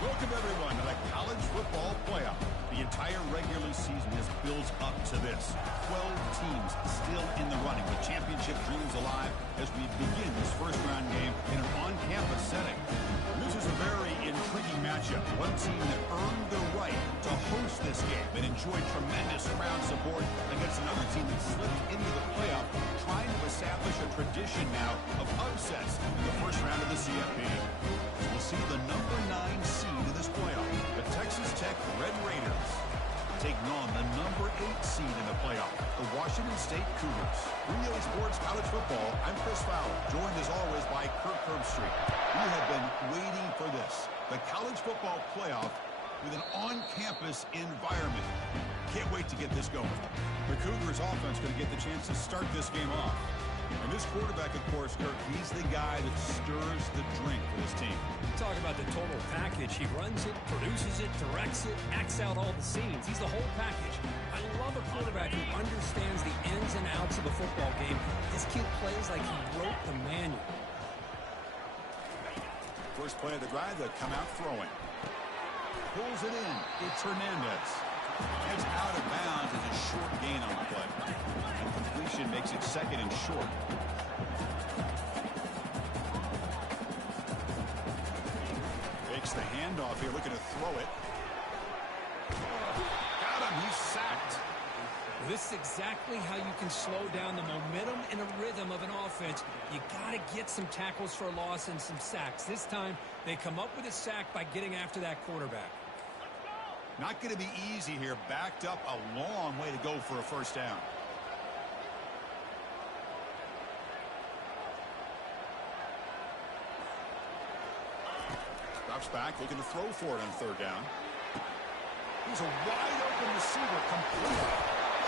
Welcome, everyone, to the college football playoff. The entire regular season has built up to this. 12 teams still in the running, with championship dreams alive as we begin this first-round game in an on-campus setting. This is a very intriguing matchup. One team that earned the right to host this game and enjoyed tremendous crowd support against another team that slipped into the playoff, trying to establish a tradition now of upsets in the first round of the CFP. We'll see the number 9 seed in this playoff, the Texas Tech Red Raiders, taking on the number 8 seed in the playoff, the Washington State Cougars. 3A Sports College Football, I'm Chris Fowler, joined as always by Kirk Herbstreit. We have been waiting for this, the college football playoff with an on-campus environment. Can't wait to get this going. The Cougars offense going to get the chance to start this game off. And this quarterback, of course, Kirk, he's the guy that stirs the drink for this team. Talk about the total package. He runs it, produces it, directs it, acts out all the scenes. He's the whole package. I love a quarterback who understands the ins and outs of a football game. This kid plays like he wrote the manual. First play of the drive, they'll come out throwing. Pulls it in. It's Hernandez. Heads out of bounds as a short gain on the play. And completion makes it second and short. Takes the handoff here, looking to throw it. Got him, he's sacked. This is exactly how you can slow down the momentum and a rhythm of an offense. You got to get some tackles for a loss and some sacks. This time, they come up with a sack by getting after that quarterback. Not going to be easy here. Backed up a long way to go for a first down. Drops back, looking to throw for it on third down. He's a wide open receiver, complete.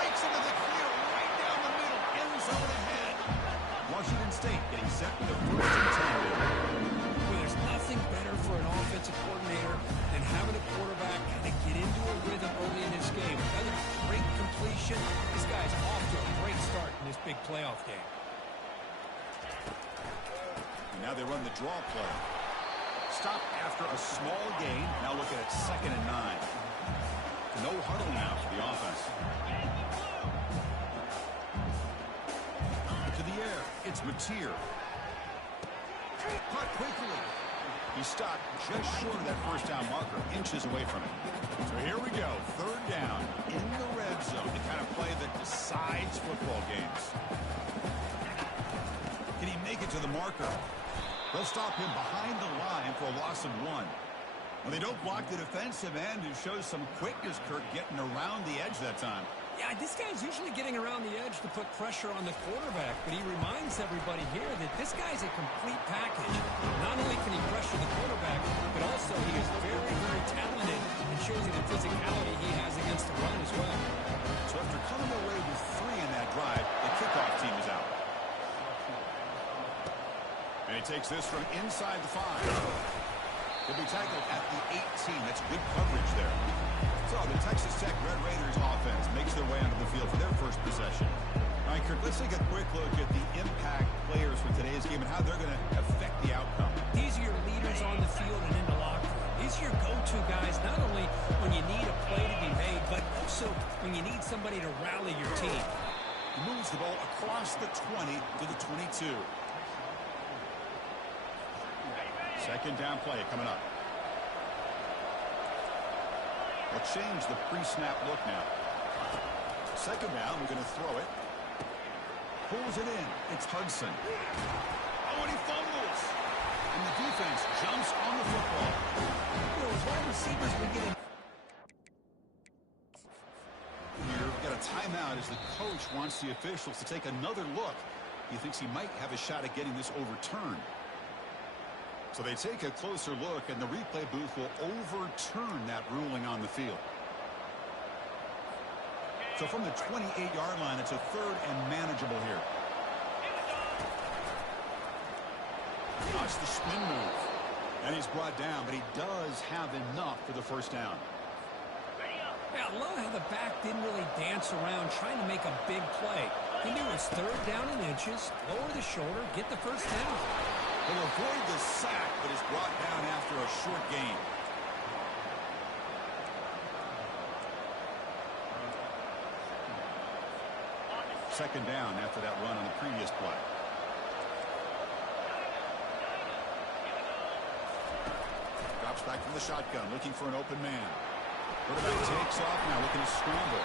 Breaks into the clear, right down the middle, end zone ahead. Washington State getting set with the first and 10. Well, there's nothing better for an offensive coordinator than having a quarterback kind of get into a rhythm early in this game. Another great completion. This guy's off to a great start in this big playoff game. And now they run the draw play. Stop after a small gain. Now looking at second and 9. No huddle now for the offense. To the air. It's Mateer. Caught quickly. He stopped just short of that first down marker, inches away from it. So here we go, third down in the red zone, the kind of play that decides football games. Can he make it to the marker? They'll stop him behind the line for a loss of 1. Well, they don't block the defensive end, who shows some quickness, Kirk, getting around the edge that time. Yeah, this guy's usually getting around the edge to put pressure on the quarterback, but he reminds everybody here that this guy's a complete package. Not only can he pressure the quarterback, but also he is very, very talented and shows you the physicality he has against the run as well. So after coming away with 3 in that drive, the kickoff team is out. And he takes this from inside the 5. He'll be tackled at the 18. That's good coverage there. So the Texas Tech Red Raiders offense makes their way onto the field for their first possession. All right, Kirk, let's take a quick look at the impact players for today's game and how they're going to affect the outcome. These are your leaders on the field and in the locker room. These are your go-to guys, not only when you need a play to be made, but also when you need somebody to rally your team. He moves the ball across the 20 to the 22. Second down play coming up. They'll change the pre-snap look now. Second down, we're going to throw it. Pulls it in. It's Hudson. Oh, and he fumbles. And the defense jumps on the football. You know, as wide receivers we get in. Here, we've got a timeout as the coach wants the officials to take another look. He thinks he might have a shot at getting this overturned. So they take a closer look, and the replay booth will overturn that ruling on the field. So from the 28-yard line, it's a third and manageable here. Watch the spin move. And he's brought down, but he does have enough for the first down. Yeah, I love how the back didn't really dance around trying to make a big play. He knew it's third down in inches, lower the shoulder, get the first down. He'll avoid the sack, but is brought down after a short gain. Second down after that run on the previous play. Drops back from the shotgun, looking for an open man. Quarterback takes off now, looking to scramble.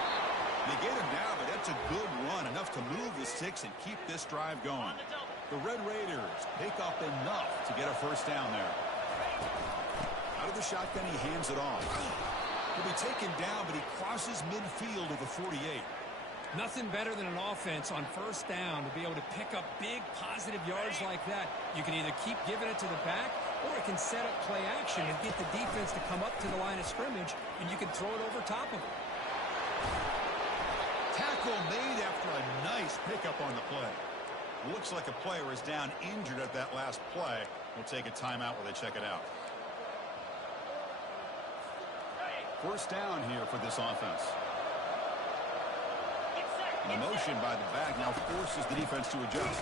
They get him now, but that's a good run, enough to move the sticks and keep this drive going. The Red Raiders pick up enough to get a first down there. Out of the shotgun, he hands it off. He'll be taken down, but he crosses midfield of the 48. Nothing better than an offense on first down to be able to pick up big positive yards like that. You can either keep giving it to the back, or it can set up play action and get the defense to come up to the line of scrimmage, and you can throw it over top of it. Tackle made after a nice pickup on the play. Looks like a player is down injured at that last play. We'll take a timeout while they check it out. First down here for this offense. The motion by the back now forces the defense to adjust.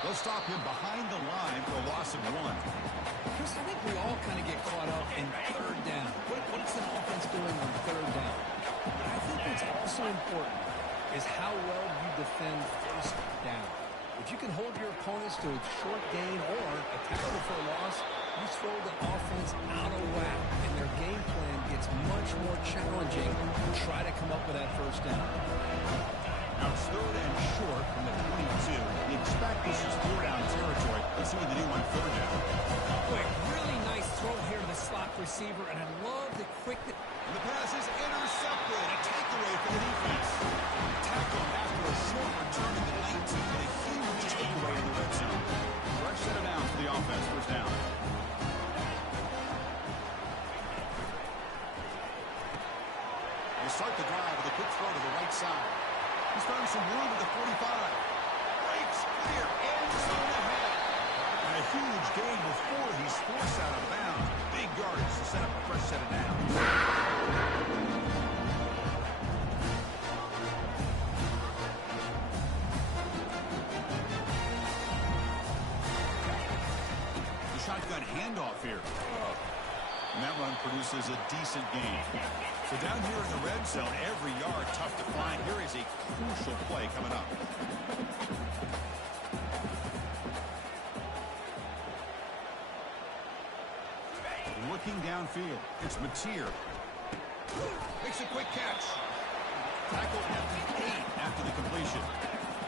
They'll stop him behind the line for a loss of 1. Chris, I think we all kind of get caught up in third down. What's an offense doing on third down? But I think what's also important is how well you defend first down. If you can hold your opponents to a short gain or a tackle for a loss, you throw the offense out of whack, and their game plan gets much more challenging to try to come up with that first down. Now it's third and short from the 22. You expect this is 4-down territory. Let's see what they do on third down. Quick, really nice throw here to the slot receiver, and I love the quickness. And the pass is intercepted. A takeaway for the defense. Tackle after a short return in the 19, but a huge takeaway in the red zone. Fresh set of downs for the offense. First down. They start the drive with a quick throw to the right side. He's found some room at the 45. Breaks clear. End zone ahead. And a huge gain before he's forced out of bounds. Big yardage to set up a fresh set of downs. The shotgun handoff here. And that run produces a decent gain. So down here in the red zone, every yard tough to find. Here is a crucial play coming up. Looking downfield, it's Mateer. Makes a quick catch. Tackle at the 8 after the completion.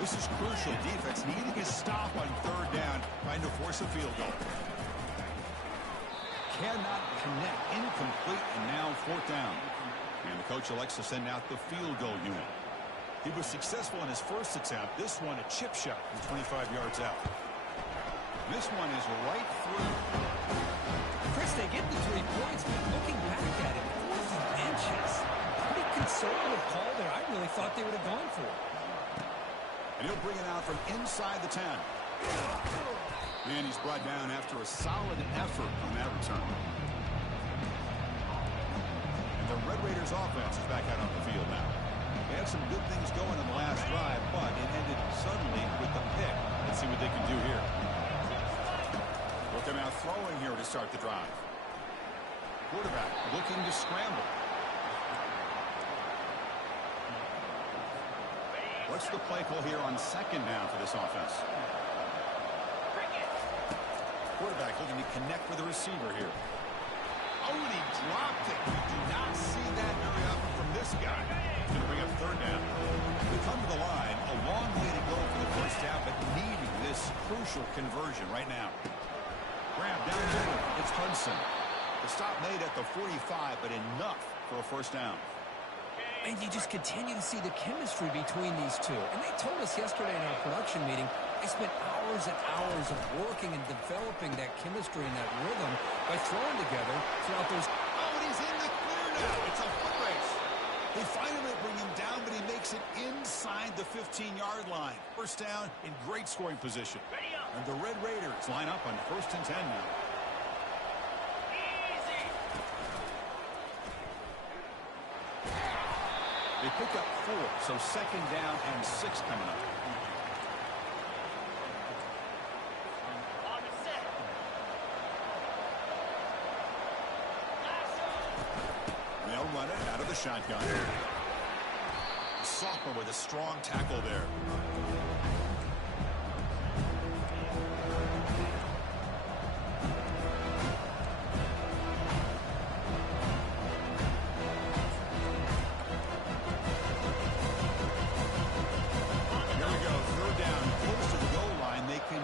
This is crucial. Defense needing a stop on third down, trying to force a field goal. Cannot connect, incomplete, and now fourth down. And the coach elects to send out the field goal unit. He was successful in his first attempt. This one a chip shot from 25 yards out. This one is right through. Chris, they get the 3 points, but looking back at it, 4 inches. Pretty conservative call there. I really thought they would have gone for it. And he'll bring it out from inside the 10. And he's brought down after a solid effort on that return. And the Red Raiders offense is back out on the field now. They had some good things going in the last drive, but it ended suddenly with the pick. Let's see what they can do here. Looking out throwing here to start the drive. Quarterback looking to scramble. What's the play call here on second down for this offense? Quarterback looking to connect with the receiver here. Oh, and he dropped it. You do not see that very often from this guy. Going to bring up third down. We come to the line. A long way to go for the first down, but needing this crucial conversion right now. Grab down middle. It's Hudson. The stop made at the 45, but enough for a first down. And you just continue to see the chemistry between these two. And they told us yesterday in our production meeting, they spent hours and hours of working and developing that chemistry and that rhythm by throwing together throughout those. Oh, and he's in the clear now. It's a foot race. They finally bring him down, but he makes it inside the 15-yard line. First down in great scoring position. And the Red Raiders line up on first and 10 now. They pick up 4, so second down and 6 coming up. They'll run it out of the shotgun. sophomore with a strong tackle there.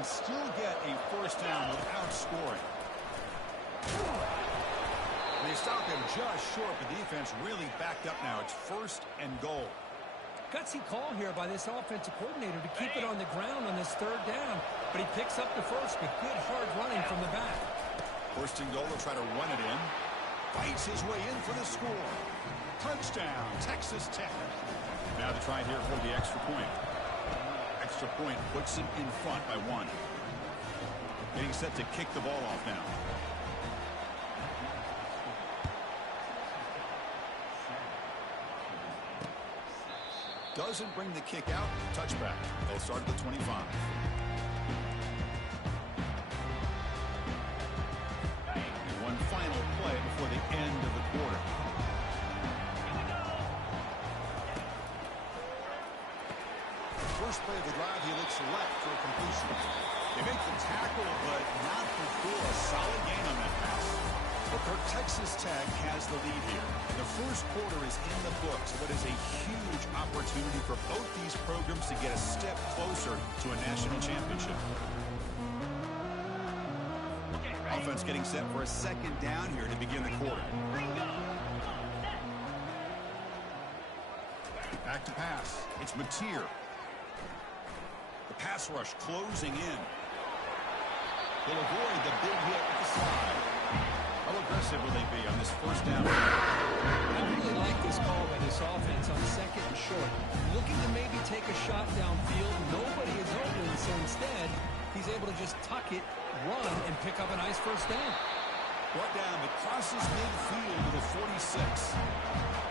Still get a first down without scoring. They stop him just short. The defense really backed up now. It's 1st and goal. Gutsy call here by this offensive coordinator to keep it on the ground on this 3rd down. But he picks up the first with good hard running from the back. 1st and goal. They'll try to run it in. Fights his way in for the score. Touchdown, Texas Tech. Now to try here for the extra point. Extra point puts him in front by 1. Getting set to kick the ball off now. Doesn't bring the kick out. Touchback. They'll start at the 25. And one final play before the end of the quarter. First play of the drive, he looks left for a completion. They make the tackle, but not before a solid gain on that pass. Well, Texas Tech has the lead here. The first quarter is in the books, but is a huge opportunity for both these programs to get a step closer to a national championship. Offense getting set for a 2nd down here to begin the quarter. Back to pass. It's Mateer. The pass rush closing in. Will avoid the big hit at the side. How aggressive will they be on this 1st down? I really like this call by this offense on 2nd and short. Looking to maybe take a shot downfield. Nobody is open, so instead, he's able to just tuck it, run, and pick up a nice 1st down. Brought down, but crosses midfield to the 46.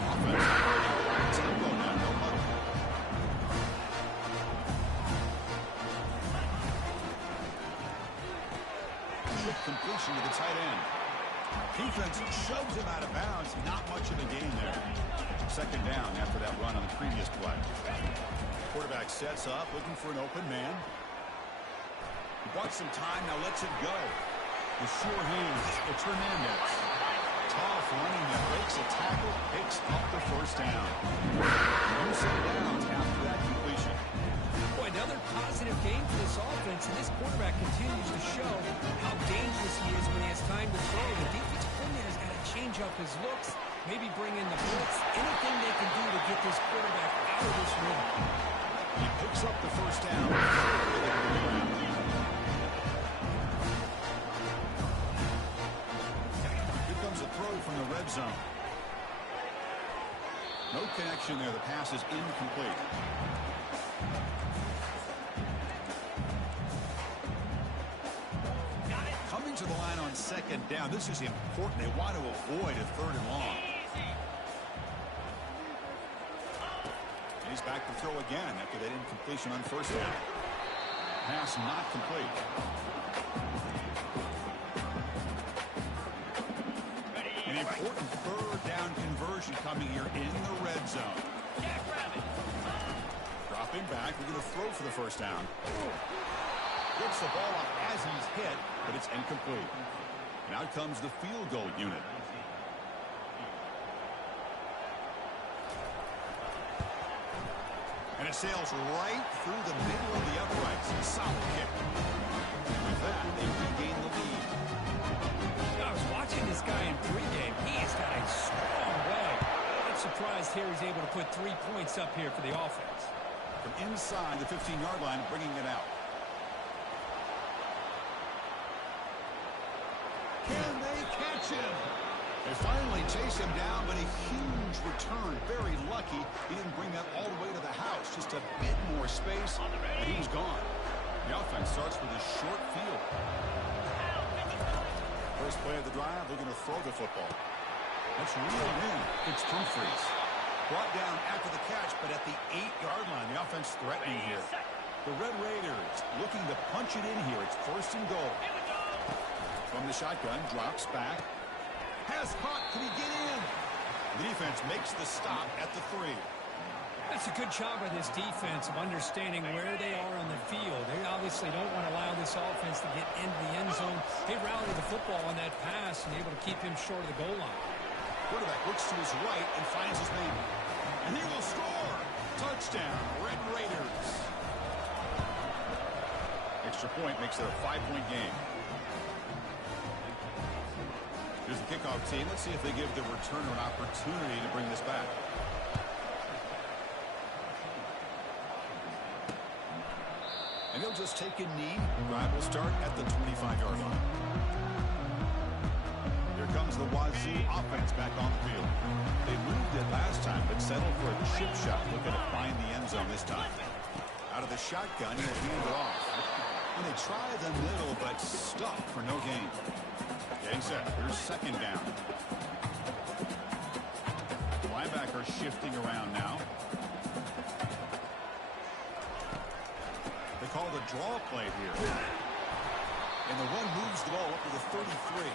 Offense operating tempo now, no huddle. Completion to the tight end. Defense shoves him out of bounds. Not much of a gain there. 2nd down after that run on the previous play. Quarterback sets up, looking for an open man. He wants some time, now lets it go. The sure hands, it's Hernandez. Tough running that breaks a tackle, picks up the 1st down. Use him down after that completion. Boy, another positive game for this offense, and this quarterback continues to show how dangerous he is when he has time to throw. The defensive coordinator's got to change up his looks, maybe bring in the blitz, anything they can do to get this quarterback out of this rhythm. He picks up the 1st down. Here comes a throw from the red zone. No connection there. The pass is incomplete. Coming to the line on 2nd down. This is important. They want to avoid a 3rd and long. And he's back to throw again after that incompletion on 1st down. Pass not complete. An important 3rd down conversion coming here in the red zone. Dropping back. We're going to throw for the 1st down. Gets the ball up as he's hit, but it's incomplete. And out comes the field goal unit. And it sails right through the middle of the uprights. Solid kick. With that, they regain the lead. I was watching this guy in pregame. He has got a strong leg. I'm surprised here he's able to put 3 points up here for the offense. From inside the 15-yard line, bringing it out. Can they catch him? They finally chase him down, but a huge return. Very lucky he didn't bring that all the way to the house. Just a bit more space, and he's gone. The offense starts with a short field. First play of the drive, they're going to throw the football. Let's reel it in. It's Humphries. Brought down after the catch, but at the 8-yard line, the offense threatening here. The Red Raiders looking to punch it in here. It's 1st and goal. From the shotgun, drops back. Pass caught. Can he get in? The defense makes the stop at the 3. That's a good job by this defense of understanding where they are on the field. They obviously don't want to allow this offense to get into the end zone. They rallied the football on that pass and able to keep him short of the goal line. Quarterback looks to his right and finds his man. And he will score. Touchdown, Red Raiders. Extra point makes it a 5-point game. Here's the kickoff team. Let's see if they give the returner an opportunity to bring this back. And he'll just take a knee. Drive will start at the 25-yard line. Here comes the Wazoo offense back on the field. They moved it last time, but settled for a chip shot. Looking to find the end zone this time. Out of the shotgun, he'll hand it off. And they try the middle, but stuck for no gain. Getting set. Here's second down. Linebacker shifting around now. They call the draw play here. And the one moves the ball up to the 33.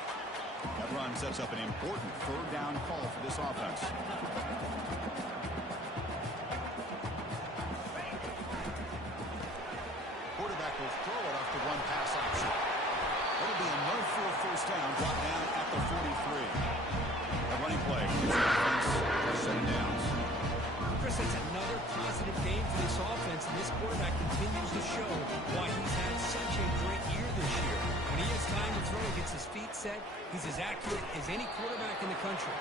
That run sets up an important third down call for this offense. Quarterback will throw it off the one pass option. That'll be enough for a first down, brought down at the 43. A running play. Second downs. Chris, it's another positive game for this offense, and this quarterback continues to show why he's had such a great year this year. When he has time to throw, he gets his feet set. He's as accurate as any quarterback in the country.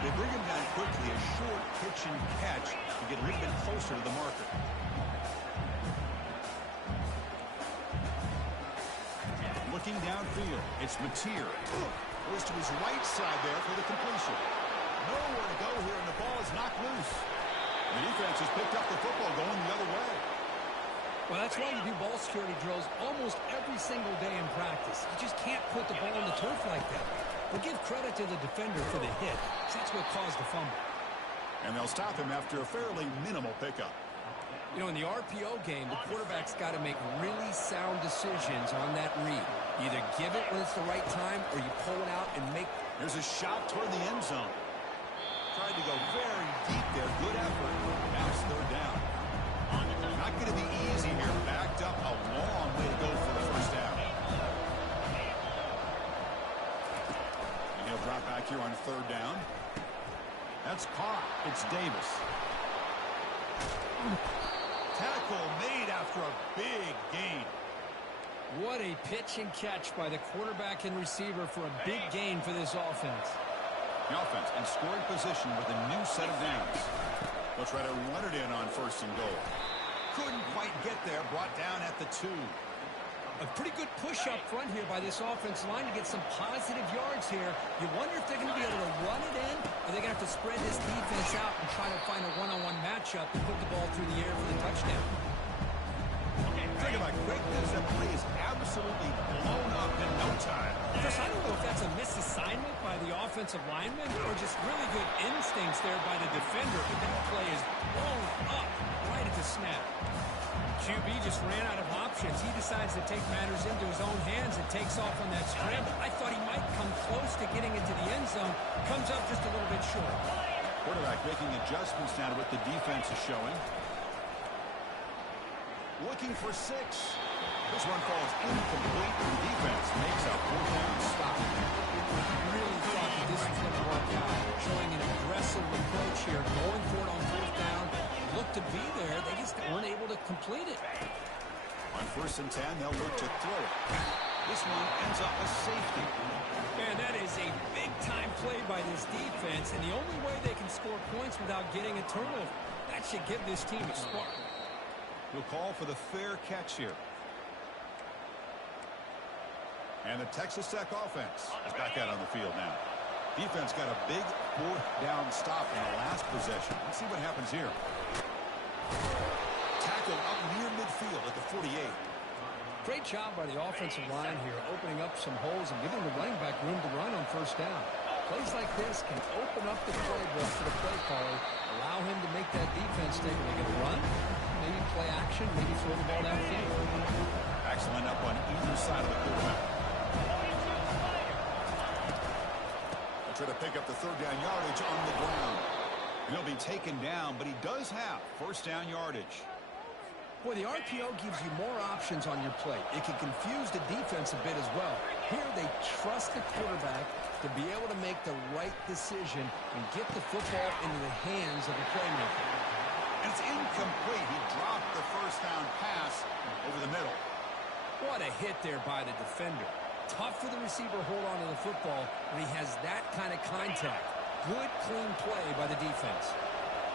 They bring him down quickly, a short pitch and catch to get a little bit closer to the marker. Looking downfield, it's Mateer. Goes to his right side there for the completion. Nowhere to go here, and the ball is knocked loose. The defense has picked up the football going the other way. Well, that's why you do ball security drills almost every single day in practice. You just can't put the ball on the turf like that. But give credit to the defender for the hit, because that's what caused the fumble. And they'll stop him after a fairly minimal pickup. You know, in the RPO game, the quarterback's got to make really sound decisions on that read. You either give it when it's the right time, or you pull it out and make... There's a shot toward the end zone. Tried to go very deep there. Good effort. Now it's third down. Not going to be easy here. Backed up a long way to go for the first down. And he'll drop back here on third down. That's caught. It's Davis. Tackle made after a big gain. What a pitch and catch by the quarterback and receiver for a big gain for this offense. The offense in scoring position with a new set of downs. They'll try to run it in on first and goal. Couldn't quite get there. Brought down at the 2. A pretty good push up front here by this offense line to get some positive yards here. You wonder if they're going to be able to run it in, or they're going to have to spread this defense out and try to find a one-on-one matchup to put the ball through the air for the touchdown. Think about greatness. That play is absolutely blown up in no time. Chris, I don't know if that's a misassignment by the offensive lineman or just really good instincts there by the defender, but that play is blown up right at the snap. QB just ran out of options. He decides to take matters into his own hands and takes off on that scramble. I thought he might come close to getting into the end zone. Comes up just a little bit short. Quarterback making adjustments now to what the defense is showing. Looking for 6. This one falls incomplete, and the defense makes a fourth down stop. Really thought that this was going to work out. Showing an aggressive approach here, going for it on fourth down. Looked to be there. They just weren't able to complete it. On first and 10, they'll look to throw it. This one ends up a safety. Man, that is a big-time play by this defense, and the only way they can score points without getting a turnover. That should give this team a spark. He'll call for the fair catch here. And the Texas Tech offense is back out on the field now. Defense got a big fourth down stop in the last possession. Let's see what happens here. Tackle up near midfield at the 48. Great job by the offensive line here, opening up some holes and giving the running back room to run on first down. Plays like this can open up the playbook for the play caller, allow him to make that defense think they're going to run, maybe play action, maybe throw the ball downfield. Backs line up on either side of the quarterback. They'll try to pick up the third down yardage on the ground. He'll be taken down, but he does have first down yardage. Boy, the RPO gives you more options on your plate. It can confuse the defense a bit as well. Here they trust the quarterback to be able to make the right decision and get the football into the hands of the playmaker. And it's incomplete. He dropped the first down pass over the middle. What a hit there by the defender. Tough for the receiver to hold on to the football when he has that kind of contact. Good, clean play by the defense.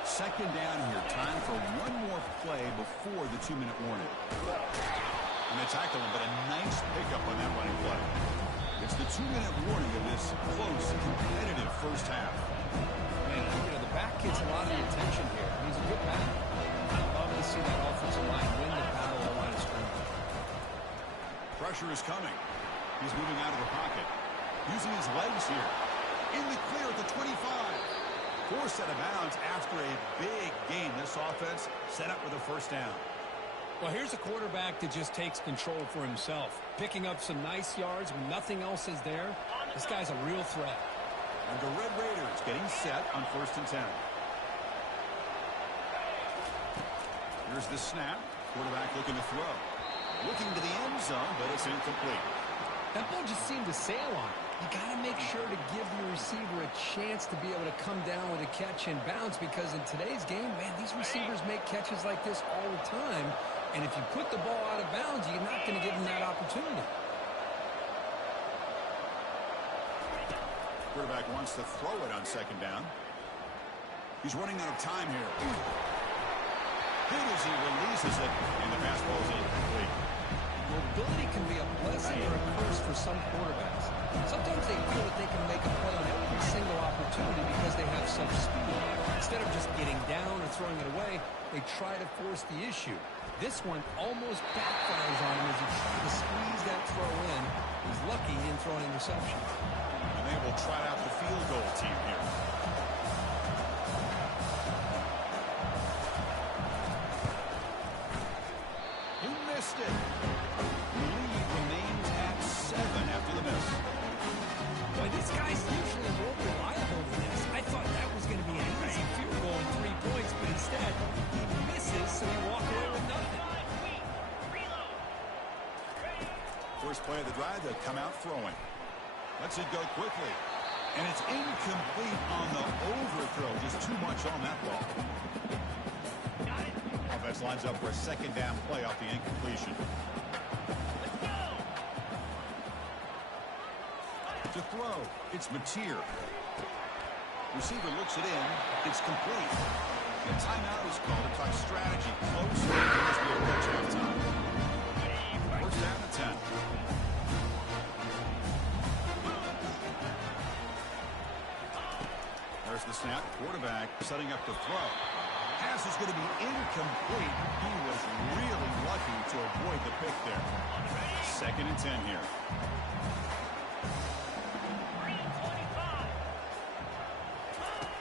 Second down here. Time for one more play before the 2-minute warning. And they tackle him, but a nice pickup on that running play. It's the 2-minute warning of this close, competitive first half. Man, you know, the back gets a lot of the attention here. He's a good back. I love to see that offensive line win the battle at line of scrimmage. Pressure is coming. He's moving out of the pocket. Using his legs here. In the clear at the 25. Forced out of bounds after a big gain. This offense set up with a first down. Well, here's a quarterback that just takes control for himself. Picking up some nice yards when nothing else is there. This guy's a real threat. And the Red Raiders getting set on 1st and 10. Here's the snap. Quarterback looking to throw. Looking to the end zone, but it's incomplete. That ball just seemed to sail on. You got to make sure to give your receiver a chance to be able to come down with a catch and bounce, because in today's game, man, these receivers make catches like this all the time. And if you put the ball out of bounds, you're not going to give them that opportunity. Quarterback wants to throw it on 2nd down. He's running out of time here. Good as he releases it, and the pass ball is incomplete. Mobility can be a blessing or a curse for some quarterbacks. Sometimes they feel that they can make a play on every single opportunity because they have such speed. Instead of just getting down or throwing it away, they try to force the issue. This one almost backfires on him as he tried to squeeze that throw in. He's lucky he didn't throw an interception. And they will try out the field goal team here. He missed it. The lead remains at 7 after the miss. Boy, this guy's usually more reliable than this. I thought that was going to be an easy field goal and 3 points, but instead, he misses, so he walks away with nothing. First play of the drive, they'll come out throwing. Lets it go quickly. And it's incomplete on the overthrow. Just too much on that ball. Offense lines up for a 2nd down play off the incompletion. To throw, it's Mateer. Receiver looks it in. It's complete. The timeout is called to talk strategy. Close as we approach halftime. First down and 10. There's the snap. Quarterback setting up to throw. Pass is going to be incomplete. He was really lucky to avoid the pick there. 2nd and 10 here.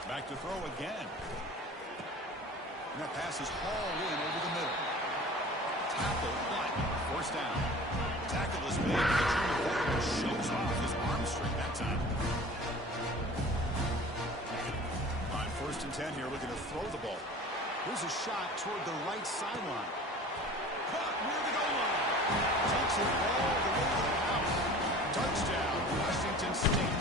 Back to throw again. And that pass is hauled in over the middle. Tackle, but first down. Tackle is made. The shows off his arm strength that time. On 1st and 10 here, looking to throw the ball. Here's a shot toward the right sideline. Caught near the goal line. Takes it all the way to the house. Touchdown, Washington State.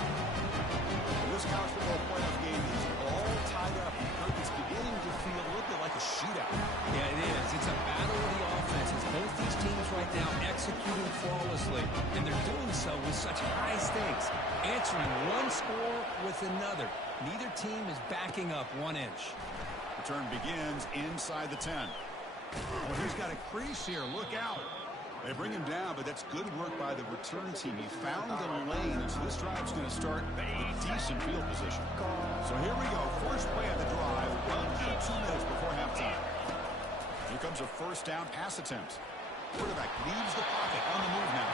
This college football playoff game is all tied up. It's beginning to feel a little bit like a shootout. Yeah, it is. It's a battle of the offenses. Both these teams right now executing flawlessly, and they're doing so with such high stakes. Answering one score with another. Neither team is backing up 1 inch. Return begins inside the 10. Well, he's got a crease here. Look out. They bring him down, but that's good work by the return team. He found the lane, so this drive's going to start with decent field position. So here we go. First play of the drive, under 2 minutes before halftime. Here comes a first down pass attempt. Quarterback leaves the pocket on the move now.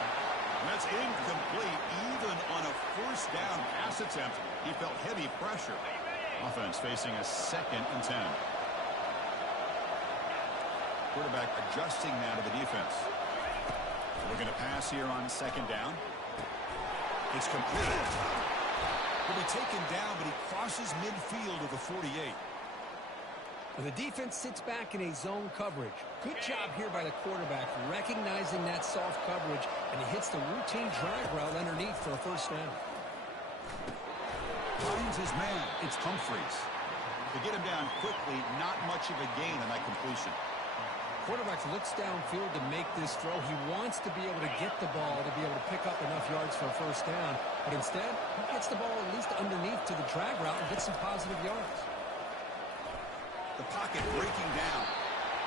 And that's incomplete. Even on a first down pass attempt, he felt heavy pressure. Offense facing a 2nd and 10. Quarterback adjusting now to the defense. Looking to pass here on 2nd down. It's complete. He'll be taken down, but he crosses midfield of the 48. The defense sits back in a zone coverage. Good job here by the quarterback, recognizing that soft coverage, and he hits the routine drag route underneath for a first down. Finds his man. It's Humphreys. To get him down quickly, not much of a gain on that completion. Quarterback looks downfield to make this throw. He wants to be able to get the ball to be able to pick up enough yards for a first down, but instead, he gets the ball at least underneath to the drag route and gets some positive yards. The pocket breaking down.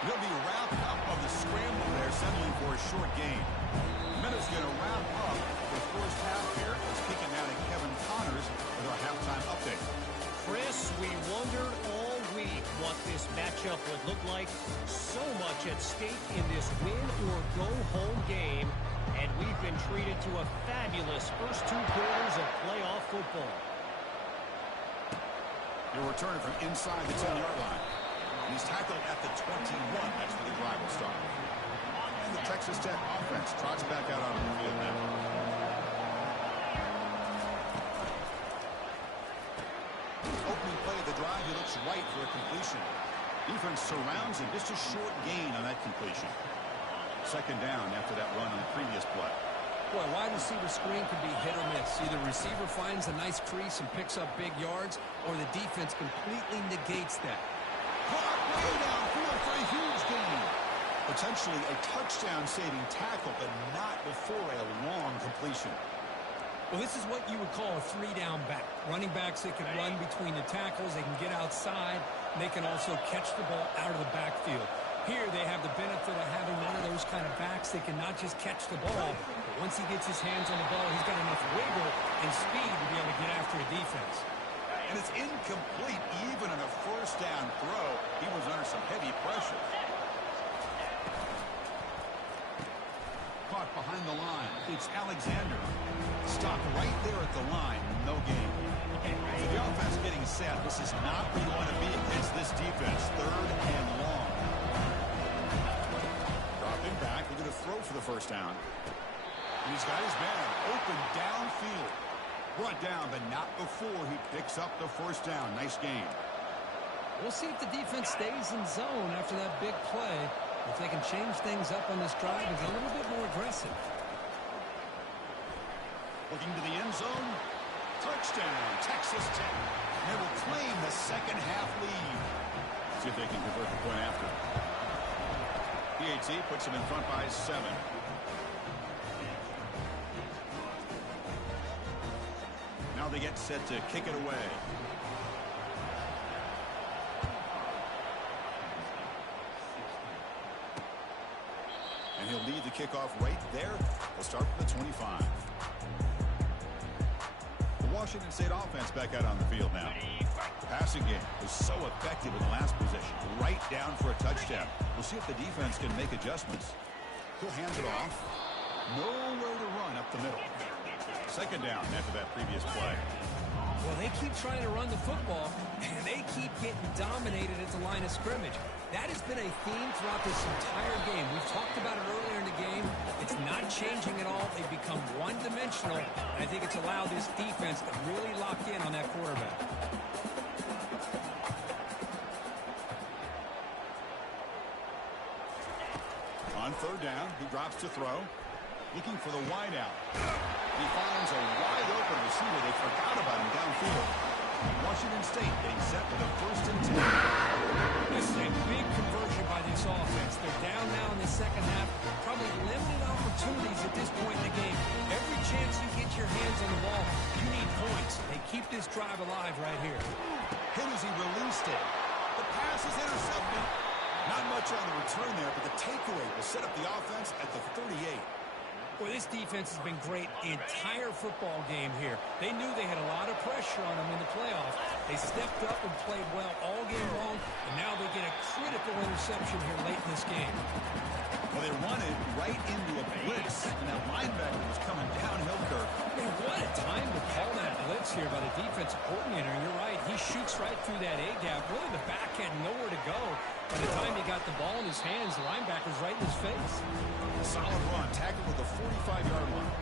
He'll be wrapped up of the scramble there, settling for a short gain. Minutes going to wrap up the first half here. It's kicking down to Kevin Connors with our halftime update. Chris, we wondered all week what this matchup would look like. So much at stake in this win-or-go-home game, and we've been treated to a fabulous first 2 quarters of playoff football. He'll return it from inside the 10-yard line. And he's tackled at the 21. That's where the drive will start. And the Texas Tech offense trots back out on the field now. Opening play of the drive, he looks right for a completion. Defense surrounds him. Just a short gain on that completion. Second down after that run on the previous play. Boy, wide receiver screen could be hit or miss. Either receiver finds a nice crease and picks up big yards, or the defense completely negates that. Caught way downfield for a huge gain. Potentially a touchdown-saving tackle, but not before a long completion. Well, this is what you would call a 3-down back. Running backs that can run between the tackles, they can get outside, and they can also catch the ball out of the backfield. Here they have the benefit of having one of those kind of backs that can not just catch the ball, but once he gets his hands on the ball, he's got enough wiggle and speed to be able to get after a defense. And it's incomplete even on a first down throw. He was under some heavy pressure. Caught behind the line. It's Alexander. Stopped right there at the line. No gain. So the offense getting set. This is not where you want to be against this defense. 3rd and long. Dropping back. We're going to throw for the first down. And he's got his man open downfield. Brought down, but not before he picks up the first down. Nice game. We'll see if the defense stays in zone after that big play. If they can change things up on this drive and get a little bit more aggressive. Looking to the end zone. Touchdown, Texas Tech. They will claim the second half lead. See if they can convert the point after. PAT puts them in front by 7. Now they get set to kick it away. And he'll lead the kickoff right there. We'll start from the 25. The Washington State offense back out on the field now. Passing game was so effective in the last possession. Right down for a touchdown. We'll see if the defense can make adjustments. He'll hand it off. Nowhere to run up the middle. Second down after that previous play. Well, they keep trying to run the football, and they keep getting dominated at the line of scrimmage. That has been a theme throughout this entire game. We've talked about it earlier in the game. It's not changing at all. They've become one-dimensional, and I think it's allowed this defense to really lock in on that quarterback. On 3rd down, he drops to throw. Looking for the wide out. He finds a wide open receiver. They forgot about him downfield. Washington State getting set for the 1st and 10. This is a big conversion by this offense. They're down now in the second half. Probably limited opportunities at this point in the game. Every chance you get your hands on the ball, you need points. They keep this drive alive right here. Hit as he released it. The pass is intercepted. Not much on the return there, but the takeaway will set up the offense at the 38. Boy, this defense has been great the entire football game here. They knew they had a lot of pressure on them in the playoffs. They stepped up and played well all game long, and now they get a critical interception here late in this game. Well, they run it right into a blitz, and that linebacker was coming downhill, Kirk. Man, what a time to call that blitz here by the defensive coordinator. You're right. He shoots right through that A-gap. Really, the back had nowhere to go. By the time he got the ball in his hands, the linebacker's right in his face. Solid run, tackled with the 45-yard line.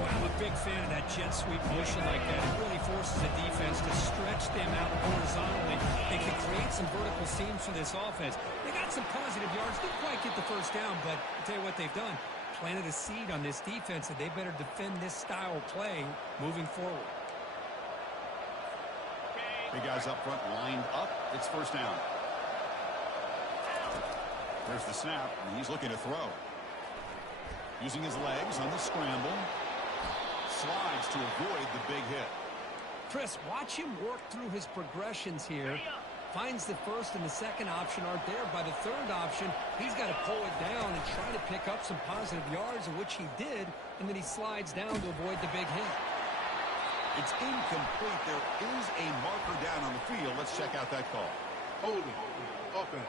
Wow, a big big fan of that jet sweep motion like that. It really forces the defense to stretch them out horizontally. They can create some vertical seams for this offense. They got some positive yards. Didn't quite get the first down, but I'll tell you what they've done. Planted a seed on this defense, and they better defend this style of play moving forward. Big guys up front lined up. It's first down. There's the snap, and he's looking to throw. Using his legs on the scramble. Slides to avoid the big hit. Chris, watch him work through his progressions here. Finds the first and the second option aren't there. By the third option, he's got to pull it down and try to pick up some positive yards, of which he did, and then he slides down to avoid the big hit. It's incomplete. There is a marker down on the field. Let's check out that call. Holding. Offense.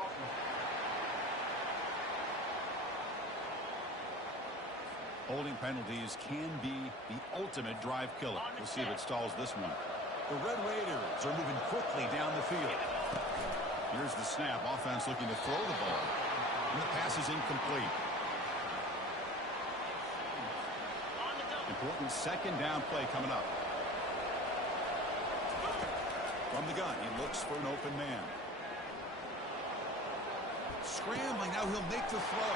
Holding penalties can be the ultimate drive killer. We'll see if it stalls this one. The Red Raiders are moving quickly down the field. Here's the snap. Offense looking to throw the ball. And the pass is incomplete. Important second down play coming up. From the gun, he looks for an open man. Scrambling, now he'll make the throw.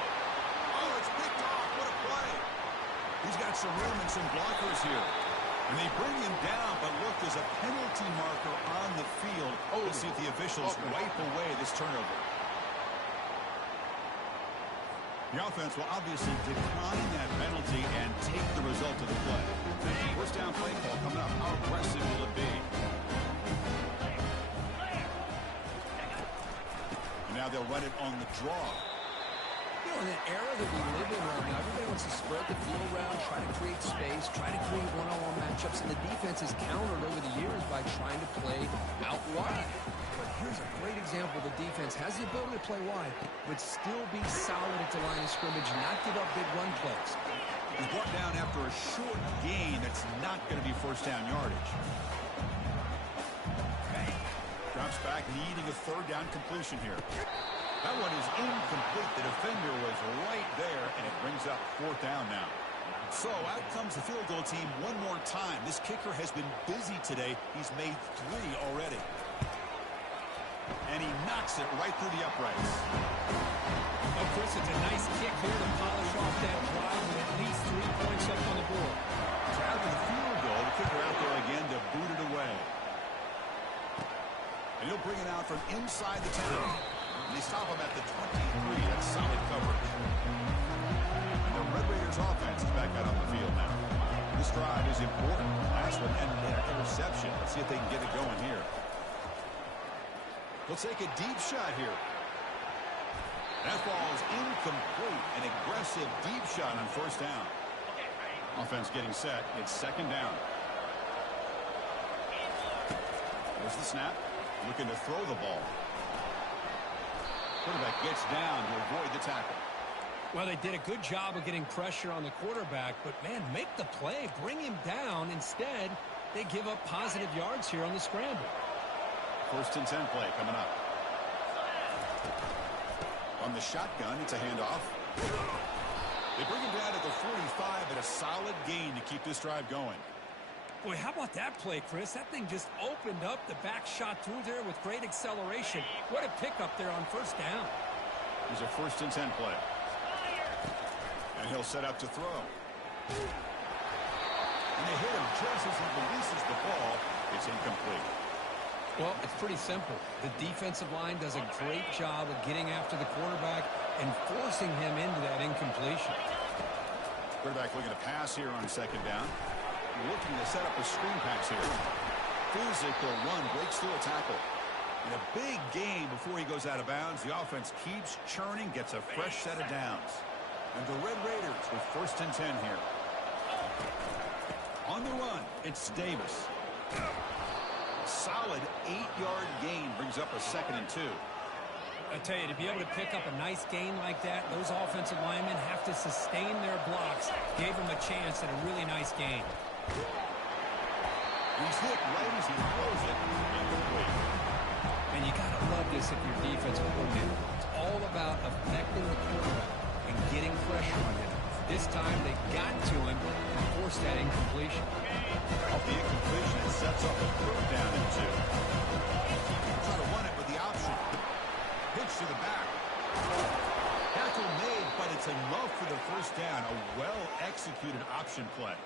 Oh, it's picked off. What a play. He's got some room and some blockers here. And they bring him down, but look, there's a penalty marker on the field. Oh, we'll see if the officials wipe away this turnover. The offense will obviously decline that penalty and take the result of the play. First down play call coming up. How aggressive will it be? And now they'll run it on the draw. You know, in an era that we live in right now, everybody wants to spread the field around, try to create space, try to create one-on-one matchups, and the defense has countered over the years by trying to play out wide. But here's a great example. The defense has the ability to play wide, but still be solid at the line of scrimmage, not give up big run plays. He's brought down after a short gain that's not going to be first down yardage. Drops back, needing a third down completion here. That one is incomplete. The defender was right there, and it brings up fourth down now. So out comes the field goal team one more time. This kicker has been busy today. He's made 3 already. And he knocks it right through the uprights. Oh, Chris, it's a nice kick here to polish off that drive with at least 3 points up on the board. So after the field goal, the kicker out there again to boot it away. And he'll bring it out from inside the 10. And they stop him at the 23. That's solid coverage. And the Red Raiders offense is back out on the field now. This drive is important. Last one ended in an interception. Let's see if they can get it going here. They'll take a deep shot here. That ball is incomplete. An aggressive deep shot on first down. Offense getting set. It's second down. There's the snap. Looking to throw the ball. Quarterback gets down to avoid the tackle. Well, they did a good job of getting pressure on the quarterback, but, man, make the play. Bring him down. Instead, they give up positive yards here on the scramble. First and 10 play coming up. On the shotgun, it's a handoff. They bring him down at the 45, but a solid gain to keep this drive going. Boy, how about that play, Chris? That thing just opened up. The back shot through there with great acceleration. What a pickup there on first down. Here's a first and 10 play. And he'll set up to throw. And they hit him just as he releases the ball. It's incomplete. Well, it's pretty simple. The defensive line does a great job of getting after the quarterback and forcing him into that incompletion. Quarterback looking to pass here on second down. Looking to set up a screen pass here. Physical run, breaks through a tackle. In a big game before he goes out of bounds, the offense keeps churning, gets a fresh set of downs. And the Red Raiders with first and 10 here. On the run, it's Davis. Solid 8-yard gain brings up a second and 2. I tell you, to be able to pick up a nice gain like that, those offensive linemen have to sustain their blocks. Gave them a chance at a really nice gain. He's hit right as he throws it. Incomplete. And you got to love this if you're defensive coordinator. It's all about affecting the quarterback and getting pressure on him. This time they got to him and forced that incompletion. Off the incompletion, it sets up a 3rd down and 2. Try to run it with the option. Pitch to the back. Tackle made, but it's enough for the 1st down. A well-executed option play.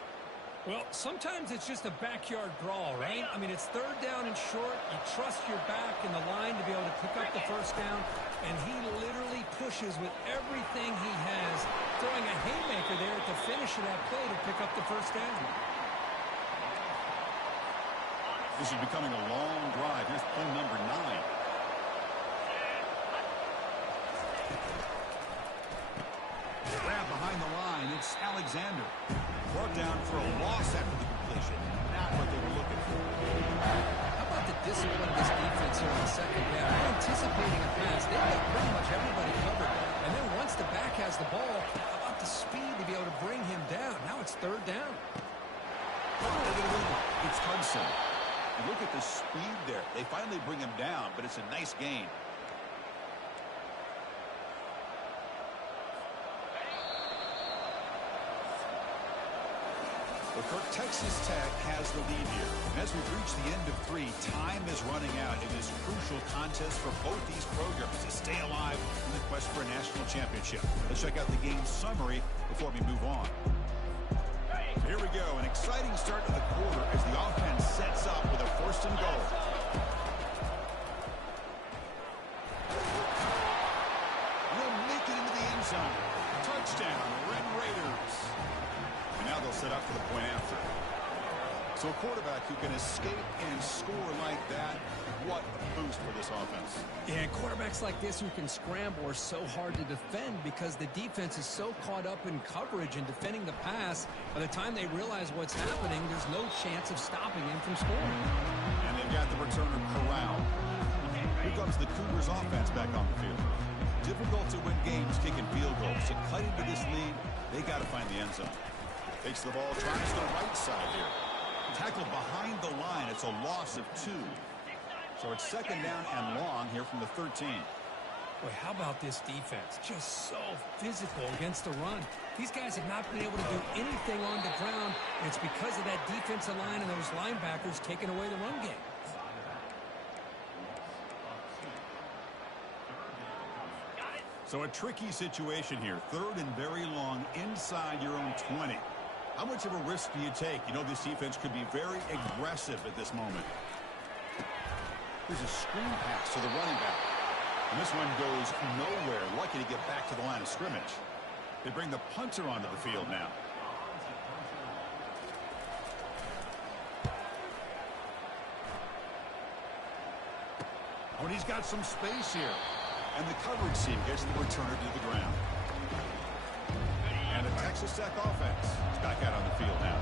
Well, sometimes it's just a backyard draw, right? I mean, it's 3rd down and short. You trust your back in the line to be able to pick up the 1st down, and he literally pushes with everything he has, throwing a haymaker there at the finish of that play to pick up the 1st down. This is becoming a long drive. Here's play number 9. Grab behind the line. It's Alexander. Brought down for a loss after the completion. Not what they were looking for. How about the discipline of this defense here on 2nd down? They're anticipating a pass. They've got pretty much everybody covered. And then once the back has the ball, how about the speed to be able to bring him down? Now it's 3rd down. It's Hudson. And look at the speed there. They finally bring him down, but it's a nice gain. Texas Tech has the lead here. And as we've reached the end of 3, time is running out in this crucial contest for both these programs to stay alive in the quest for a national championship. Let's check out the game summary before we move on. Here we go. An exciting start to the quarter as the offense sets up with a 1st and goal. Will make it into the end zone. Touchdown, Red Raiders. And now they'll set up for the point after. So a quarterback who can escape and score like that, what a boost for this offense. Yeah, quarterbacks like this who can scramble are so hard to defend because the defense is so caught up in coverage and defending the pass. By the time they realize what's happening, there's no chance of stopping him from scoring. And they've got the returner corralled. Here comes the Cougars offense back on the field. Difficult to win games kicking field goals. To cut into this lead, they got to find the end zone. Takes the ball, tries the right side here. Tackled behind the line. It's a loss of 2. So it's 2nd down and long here from the 13. Boy, how about this defense? Just so physical against the run. These guys have not been able to do anything on the ground, and it's because of that defensive line and those linebackers taking away the run game. So a tricky situation here. 3rd and very long inside your own 20. How much of a risk do you take? You know this defense could be very aggressive at this moment. There's a screen pass to the running back. And this one goes nowhere. Lucky to get back to the line of scrimmage. They bring the punter onto the field now. Oh, and he's got some space here. And the coverage team gets the returner to the ground. And the Texas Tech offense is back out on the field now.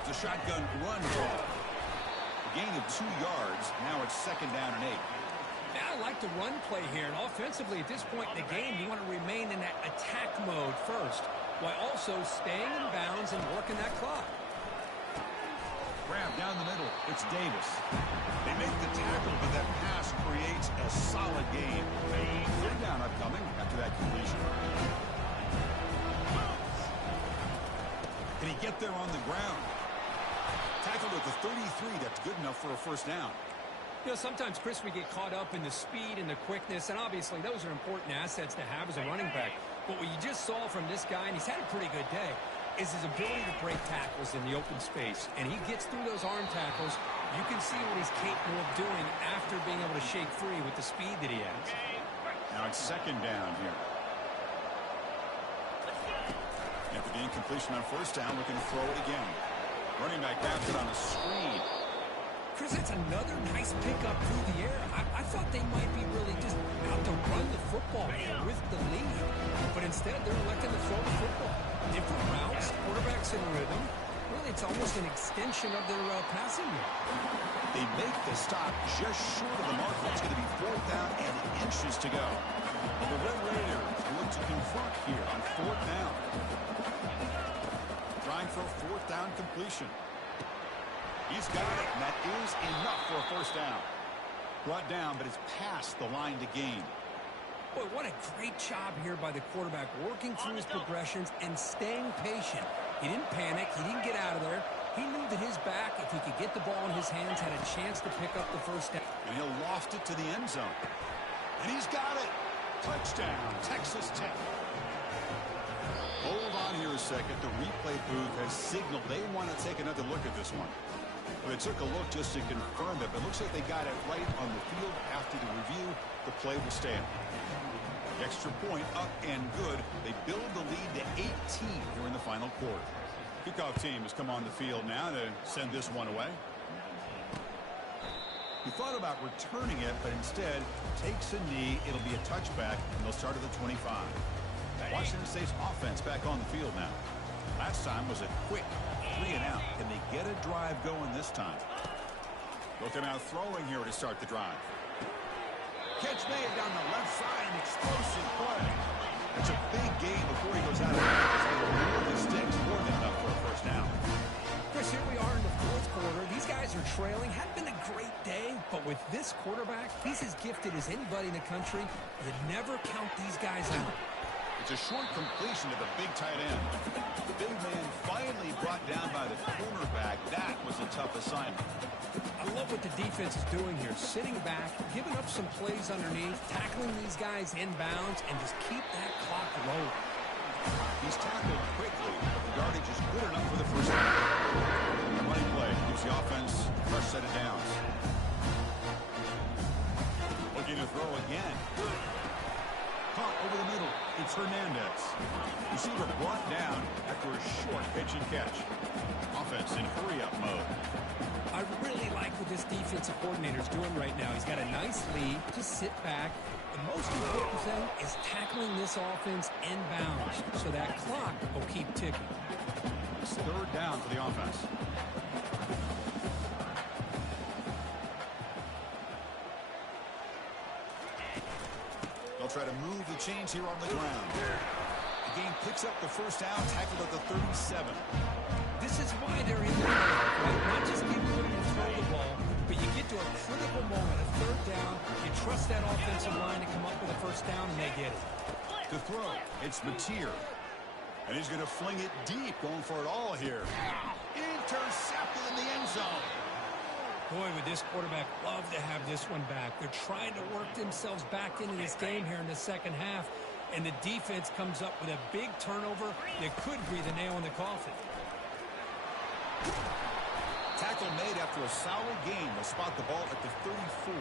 It's a shotgun run ball. A gain of 2 yards. Now it's 2nd down and 8. Yeah, I like the run play here. And offensively, at this point in the game, you want to remain in that attack mode first, while also staying in bounds and working that clock. Grab down the middle. It's Davis. They make the tackle, but that pass creates a solid gain. 3rd down upcoming after that completion. Can he get there on the ground? Tackled at the 33. That's good enough for a 1st down. You know, sometimes, Chris, we get caught up in the speed and the quickness, and obviously those are important assets to have as a running back. But what you just saw from this guy, and he's had a pretty good day, is his ability to break tackles in the open space. And he gets through those arm tackles. You can see what he's capable of doing after being able to shake free with the speed that he has. Now it's 2nd down here. After the incompletion on 1st down, looking to throw it again. Running back grabs it on a screen. Chris, that's another nice pickup through the air. I thought they might be really just out to run the football here with the lead. But instead, they're electing to throw the football. Different routes, quarterbacks in rhythm. Really, it's almost an extension of their passing game. They make the stop just short of the mark. It's going to be 4th down and inches to go. And the Red Raiders look to convert here on 4th down. Trying for a 4th down completion. He's got it, and that is enough for a 1st down. Brought down, but it's past the line to gain. Boy, what a great job here by the quarterback, working through his progressions and staying patient. He didn't panic. He didn't get out of there. He knew that his back, if he could get the ball in his hands, had a chance to pick up the first down. And he'll loft it to the end zone. And he's got it. Touchdown, Texas Tech. Hold on here a second. The replay booth has signaled they want to take another look at this one. Well, they took a look just to confirm it, but it looks like they got it right on the field. After the review, the play will stand. Extra point up and good. They build the lead to 18 here in the final quarter. Kickoff team has come on the field now to send this one away. He thought about returning it, but instead takes a knee. It'll be a touchback, and they'll start at the 25. Washington State's offense back on the field now. Last time was a quick 3 and out. Can they get a drive going this time? Looking out throwing here to start the drive. Catch made down the left side, an explosive play. It's a big game before he goes out of bounds. And the sticks more than enough for a first down. Chris, here we are in the fourth quarter. These guys are trailing. Hadn't been a great day, but with this quarterback, he's as gifted as anybody in the country. You never count these guys out. It's a short completion to the big tight end. The big man finally brought down by the cornerback. That was a tough assignment. I love what the defense is doing here. Sitting back, giving up some plays underneath, tackling these guys inbounds, and just keep that clock rolling. He's tackled quickly, but the yardage is good enough for the first down. The running play gives the offense a fresh set of downs. Looking to throw again. Caught over the middle. It's Hernandez. Receiver brought down after a short pitch and catch. Offense in hurry-up mode. I really like what this defensive coordinator is doing right now. He's got a nice lead. Just sit back. The most important thing is tackling this offense inbounds so that clock will keep ticking. It's third down for the offense. They'll try to move the chains here on the ground. The game picks up the first down, tackled at the 37. This is why they're in the game, right? Not just get rid and throw the ball, but you get to a critical moment, a third down, you trust that offensive line to come up with a first down, and they get it. To throw, it's Mateer. And he's going to fling it deep, going for it all here. Intercepted in the end zone. Boy, would this quarterback love to have this one back. They're trying to work themselves back into this game here in the second half, and the defense comes up with a big turnover that could be the nail in the coffin. Tackle made after a solid game. They'll spot the ball at the 34.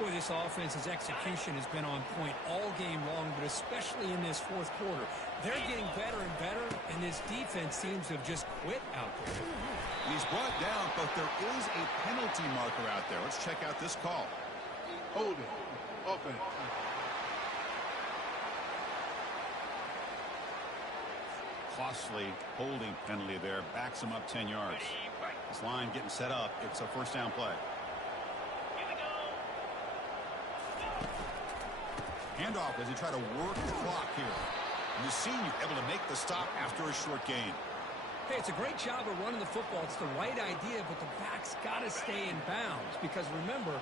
Boy, this offense's execution has been on point all game long, but especially in this fourth quarter. They're getting better and better, and this defense seems to have just quit out there. He's brought down, but there is a penalty marker out there. Let's check out this call. Holding. Offense. Costly holding penalty there. Backs him up 10 yards. This line getting set up. It's a first down play. Handoff as he try to work the clock here. And the senior able to make the stop after a short gain. Hey, it's a great job of running the football. It's the right idea, but the back's got to stay in bounds. Because remember,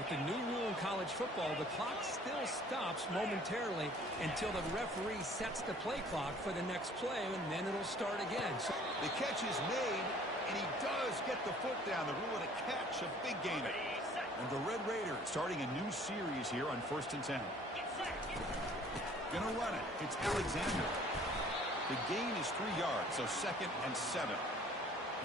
with the new rule in college football, the clock still stops momentarily until the referee sets the play clock for the next play, and then it'll start again. So the catch is made, and he does get the foot down. The rule of a catch, a big gain. And the Red Raiders starting a new series here on 1st and 10. Gonna run it. It's Alexander. The gain is 3 yards, so 2nd and 7.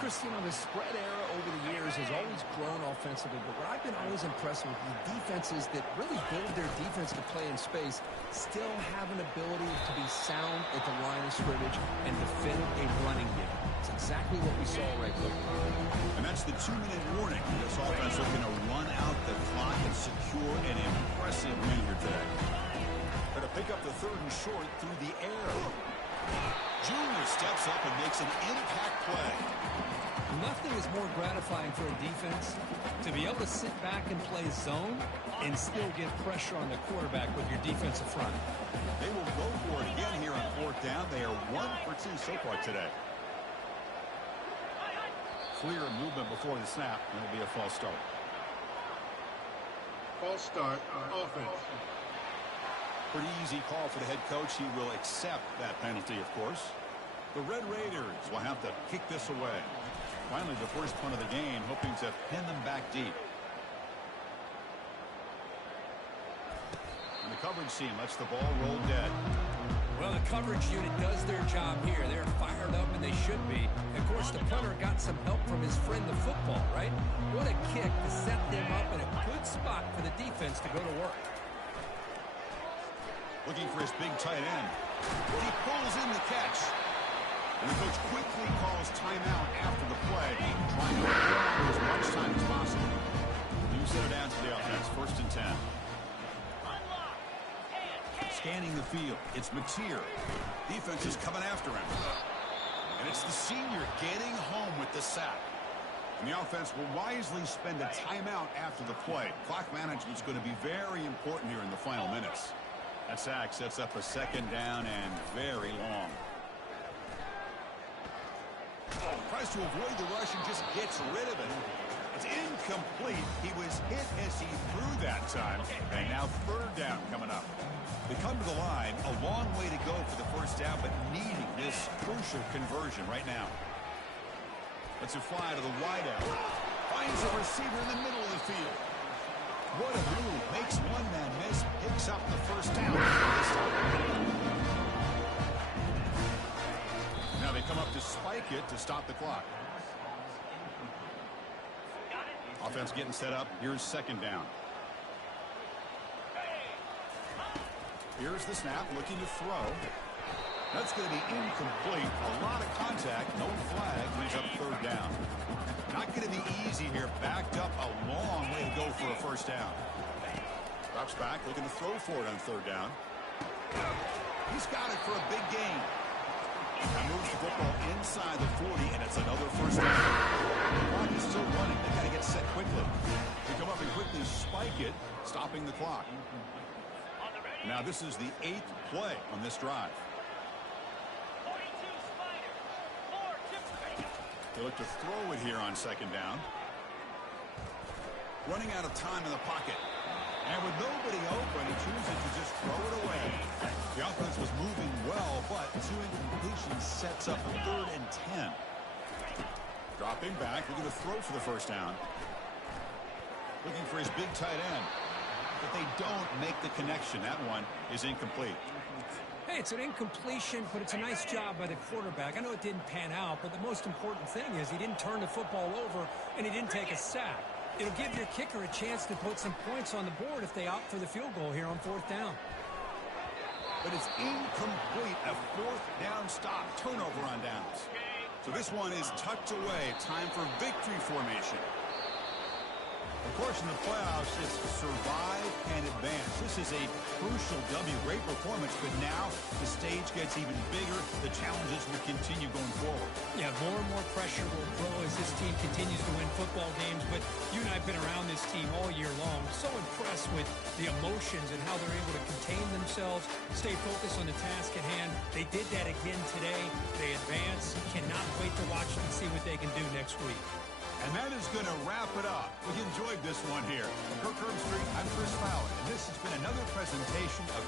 Chris, you know, the spread era over the years has always grown offensively, but what I've been always impressed with the defenses that really build their defense to play in space still have an ability to be sound at the line of scrimmage and defend a running game. It's exactly what we saw right there. And that's the 2-minute warning. This offense looking to run out the clock and secure an impressive win here today. Going to pick up the 3rd and short through the air. Junior steps up and makes an impact play. Nothing is more gratifying for a defense to be able to sit back and play zone and still get pressure on the quarterback with your defensive front. They will go for it again here on 4th down. They are 1 for 2 so far today. Clear movement before the snap, and it'll be a false start. False start. Offense. Pretty easy call for the head coach. He will accept that penalty, of course. The Red Raiders will have to kick this away. Finally, the first punt of the game, hoping to pin them back deep. And the coverage team lets the ball roll dead. Well, the coverage unit does their job here. They're fired up, and they should be. Of course, the punter got some help from his friend, the football, right? What a kick to set them up in a good spot for the defense to go to work. Looking for his big tight end. He pulls in the catch. And the coach quickly calls timeout after the play, trying to hold as much time as possible. You set it down to the offense, 1st and 10. Scanning the field, it's Mateer. Defense is coming after him. And it's the senior getting home with the sack. And the offense will wisely spend a timeout after the play. Clock management is going to be very important here in the final minutes. That sack sets up a 2nd down and very long. Tries to avoid the rush and just gets rid of it. It's incomplete. He was hit as he threw that time. And now 3rd down coming up. They come to the line, a long way to go for the 1st down, but needing this crucial conversion right now. Let's it fly to the wideout. Finds a receiver in the middle of the field. What a move. Makes one man miss. Picks up the 1st down. Now they come up to spike it to stop the clock. Offense getting set up. Here's 2nd down. Here's the snap, looking to throw. That's going to be incomplete. A lot of contact, no flag, brings up 3rd down. Not going to be easy here. Backed up a long way to go for a 1st down. Drops back, looking to throw for it on 3rd down. He's got it for a big gain. Now moves the football inside the 40, and it's another 1st down. The clock is still running. They got to get set quickly. They come up and quickly spike it, stopping the clock. Now this is the 8th play on this drive. They look to throw it here on 2nd down. Running out of time in the pocket. And with nobody open, he chooses to just throw it away. The offense was moving well, but 2 incompletions sets up a 3rd and 10. Dropping back, looking to throw for the 1st down. Looking for his big tight end. But they don't make the connection. That one is incomplete. Hey, it's an incompletion, but it's a nice job by the quarterback. I know it didn't pan out, but the most important thing is he didn't turn the football over and he didn't take a sack. It'll give your kicker a chance to put some points on the board if they opt for the field goal here on 4th down. But it's incomplete. A 4th down stop. Turnover on downs. So this one is tucked away. Time for victory formation. Of course, in the playoffs, it's survive and advance. This is a crucial W. Great performance, but now the stage gets even bigger. The challenges will continue going forward. Yeah, more and more pressure will grow as this team continues to win football games. But you and I have been around this team all year long. So impressed with the emotions and how they're able to contain themselves, stay focused on the task at hand. They did that again today. They advance. Cannot wait to watch them and see what they can do next week. And that is going to wrap it up. We enjoyed this one here. From Kirk Herbstreit, I'm Chris Fowler, and this has been another presentation of